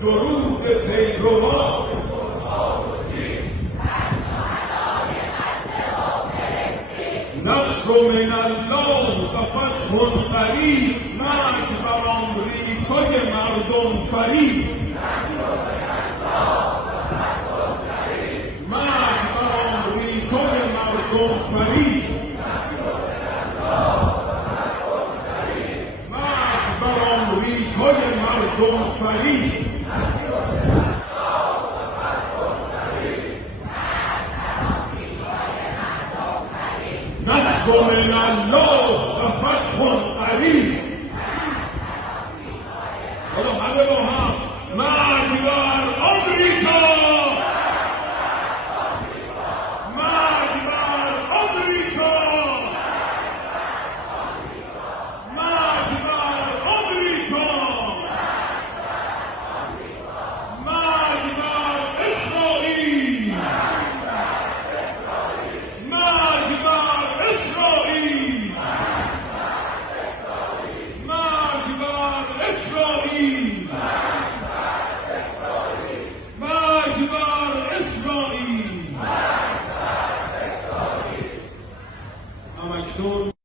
درود پیروان نصر من الله و فتح قریب، مرگ بر آمریکای مردم فریب، مرگ بر آمریکای مردم فریب، مرگ بر آمریکای مردم فریب. نصر من الله و فتح قریب. حالا همه با هم مرگ بر آمریکا، مرگ بر آمریکا، مرگ بر آمریکا، مرگ بر اسرائیل، مرگ بر اسرائیل، مرگ بر اسرائیل، مرگ بر اسرائیل. همکنون